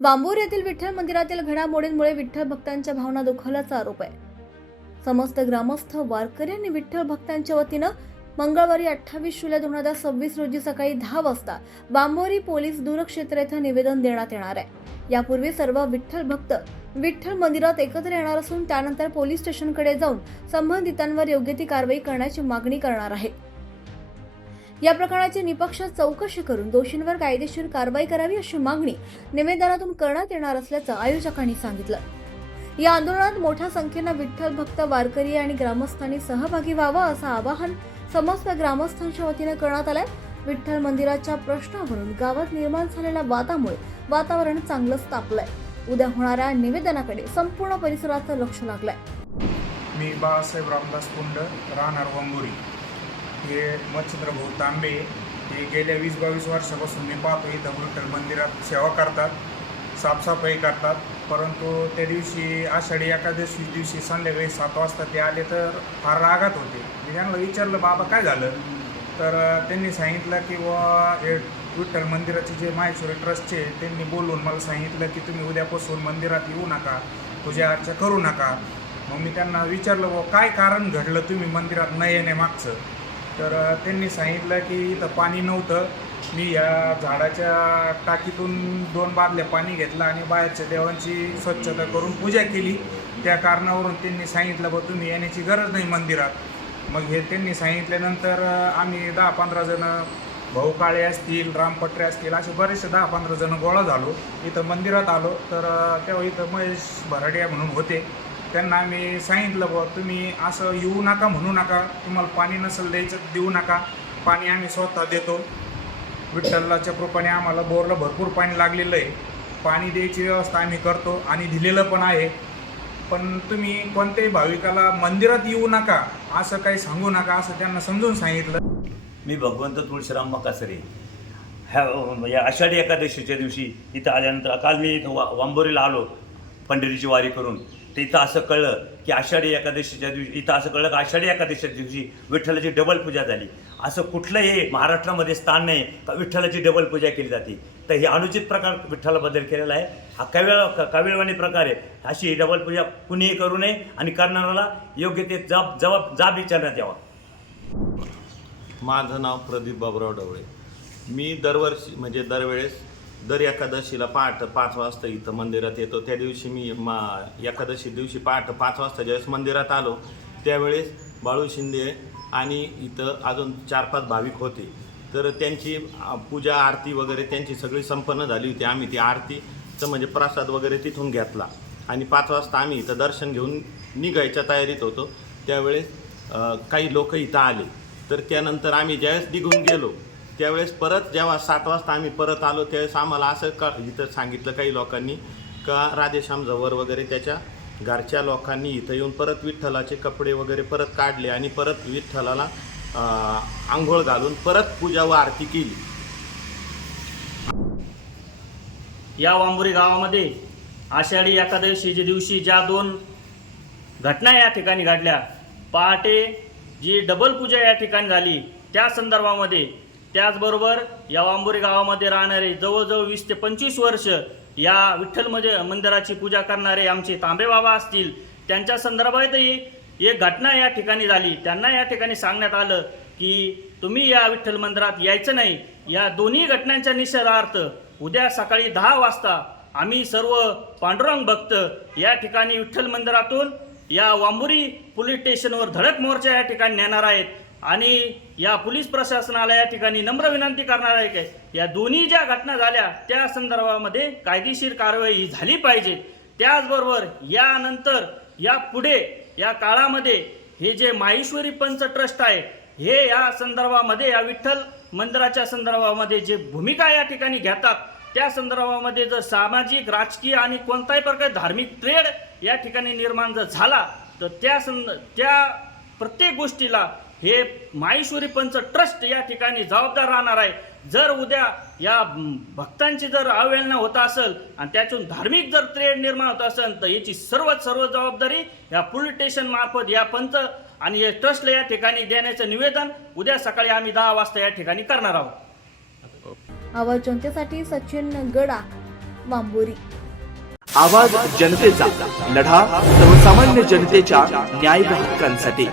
वांबूर येथील विठ्ठल मंदिरातील घडामोडींमुळे विठ्ठल भक्तांच्या भावना दुखावल्याचा आरोप आहे। समस्त ग्रामस्थ वारकरी आणि विठ्ठल भक्तांच्या वतीनं मंगळवारी 28 जुलै 2026 रोजी सकाळी 10 वाजता बांबोरी पोलीस दूरक्षेत्र येथे निवेदन देण्यात येणार आहे। यापूर्वी सर्व विठ्ठल भक्त विठ्ठल मंदिरात एकत्र येणार असून त्यानंतर पोलीस स्टेशनकडे जाऊन संबंधितांवर योग्य ती कारवाई करण्याची मागणी करणार आहे। या प्रकरणाची निपक्ष चौकशी करून दोषींवर कायदेशीर कारवाई करावी अशी मागणी निवेदनातून करण्यात येणार असल्याचं आयोजकांनी सांगितलं। या आंदोलनात मोठ्या संख्येने विठ्ठल भक्त वारकरी आणि ग्रामस्थांनी सहभागी व्हावं असं आवाहन समस्त ग्रामस्थांच्या वतीने करण्यात आलंय। विठ्ठल मंदिराच्या प्रश्नावरून गावात निर्माण झालेल्या वादामुळे वातावरण चांगलंच तापलंय। उद्या होणाऱ्या निवेदनाकडे संपूर्ण परिसराचं लक्ष लागलंय। मी बाळासाहेब रामदास कुंड, राहणार वांबोरी। हे मच्छिंद्र भाऊ तांबे हे गेल्या 20-22 वर्षापासून मी पाहतो इथं विठ्ठल मंदिरात सेवा करतात, साफसफाई करतात। परंतु त्या दिवशी आषाढी एकादशी दिवशी संध्याकाळी 7 वाजता ते आले तर फार रागात होते। मी त्यांना विचारलं, बाबा काय झालं? तर त्यांनी सांगितलं की हे विठ्ठल मंदिराचे जे माहेश्वरी ट्रस्टचे त्यांनी बोलून मला सांगितलं की तुम्ही उद्यापासून मंदिरात येऊ नका, पूजा अर्चा करू नका। मग मी त्यांना विचारलं, काय कारण घडलं तुम्ही मंदिरात न येण्यामागचं? तर त्यांनी सांगितलं की इथं पाणी नव्हतं। मी या झाडाच्या टाकीतून 2 बादल्या पाणी घेतलं आणि बाहेरच्या देवांची स्वच्छता करून पूजा केली। त्या कारणावरून त्यांनी सांगितलं, तुम्ही येण्याची गरज नाही मंदिरात। मग हे त्यांनी सांगितल्यानंतर आम्ही 10-15 जण, भाऊ काळे असतील, रामपटरे असतील, असे बरेचसे 10-15 जण गोळा झालो। इथं मंदिरात आलो तर तेव्हा इथं महेश भराडिया म्हणून होते। त्यांना आम्ही सांगितलं, तुम्ही असं येऊ नका, म्हणू नका, तुम्हाला पाणी नसेल द्यायचं देऊ नका, पाणी आम्ही स्वतः देतो। विठ्ठलाच्या कृपेने आम्हाला बोरला भरपूर पाणी लागलेलं आहे, पाणी द्यायची व्यवस्था आम्ही करतो आणि दिलेलं पण आहे। पण तुम्ही कोणत्याही भाविकाला मंदिरात येऊ नका असं काही सांगू नका असं त्यांना समजून सांगितलं। मी भगवंत तुळशीराम मकासरे या आषाढी एकादशीच्या दिवशी इथं आल्यानंतर काल मी इथं वांबोरीला आलो पंढरीची वारी करून। तर इथं असं कळलं की आषाढी एकादशीच्या दिवशी की आषाढी एकादशीच्या दिवशी विठ्ठलाची डबल पूजा झाली। असं कुठलंही महाराष्ट्रामध्ये स्थान नाही का विठ्ठलाची डबल पूजा केली जाते। तर हे अनुचित प्रकार विठ्ठलाबद्दल केलेला आहे। हा काविळवाणी प्रकार आहे। अशी डबल पूजा कुणीही करू नये आणि करणाऱ्याला योग्य ते जाब विचारण्यात यावा। माझं नाव प्रदीप बाबुराव ढवळे। मी दरवर्षी म्हणजे दरवेळेस दर एकादशीला पहाटे 5 वाजता इथं मंदिरात येतो। त्या दिवशी मी एकादशी दिवशी पहाटे 5 वाजता ज्यावेळेस मंदिरात आलो त्यावेळेस बाळू शिंदे आणि इथं अजून 4-5 भाविक होते। तर त्यांची पूजा आरती वगैरे त्यांची सगळी संपन्न झाली होती। आम्ही ती आरतीचं म्हणजे प्रसाद वगैरे तिथून घेतला आणि 5 वाजता आम्ही इथं दर्शन घेऊन निघायच्या तयारीत होतो। त्यावेळेस काही लोक इथं आले। तर त्यानंतर आम्ही ज्यावेळेस निघून गेलो त्यावेळेस परत जेव्हा 7 वाजता आम्ही परत आलो त्यावेळेस आम्हाला असं इथं सांगितलं काही लोकांनी का राधेश्याम जवळ वगैरे त्याच्या घरच्या लोकांनी इथं येऊन परत विठ्ठलाचे कपडे वगैरे परत काढले आणि परत विठ्ठलाला आंघोळ घालून परत पूजा व आरती केली। या वांबोरी गावामध्ये आषाढी एकादशीच्या दिवशी ज्या 2 घटना या ठिकाणी घडल्या, पहाटे जी डबल पूजा या ठिकाणी झाली त्या संदर्भामध्ये, त्याचबरोबर या वांबोरी गावामध्ये राहणारे जवळजवळ 20 ते 25 वर्ष या विठ्ठल मंदिराची पूजा करणारे आमचे तांबे बाबा असतील, त्यांच्या संदर्भातही एक घटना या ठिकाणी झाली। त्यांना या ठिकाणी सांगण्यात आलं की तुम्ही या विठ्ठल मंदिरात यायचं नाही। या दोन्ही घटनांच्या निषेधार्थ उद्या सकाळी 10 वाजता आम्ही सर्व पांडुरंग भक्त या ठिकाणी विठ्ठल मंदिरातून या वांबोरी पोलीस स्टेशनवर धडक मोर्चा या ठिकाणी नेणार आहेत आणि या पोलीस प्रशासनाला या ठिकाणी नम्र विनंती करणार आहे की या दोन्ही ज्या घटना झाल्या त्या संदर्भामध्ये कायदेशीर कारवाई झाली पाहिजे। त्याचबरोबर यानंतर या पुढे या काळामध्ये हे जे माहेश्वरी पंच ट्रस्ट आहे हे या संदर्भामध्ये या विठ्ठल मंदिराच्या संदर्भामध्ये जे भूमिका या ठिकाणी घेतात त्या संदर्भामध्ये जर सामाजिक, राजकीय आणि कोणताही प्रकारे धार्मिक ट्रेड या ठिकाणी निर्माण जर झाला तर त्या प्रत्येक गोष्टीला हे माहेश्वरी पंच ट्रस्ट या ठिकाणी जबाबदार राहणार आहे। जर उद्या या भक्तांची जर अवहेलना होत असेल आणि त्यातून धार्मिक जर ट्रेड निर्माण होत असेल तर याची सर्व जबाबदारी या पोलीस स्टेशन मार्फत या पंच आणि या ट्रस्टला या ठिकाणी देण्याचं निवेदन उद्या सकाळी आम्ही 10 वाजता या ठिकाणी करणार आहोत। आवाज जनतेसाठी सचिन गडा, वांबोरी. आवाज जनतेचा, लढा सर्वसामान्य जनतेच्या न्याय हक्कांसाठी.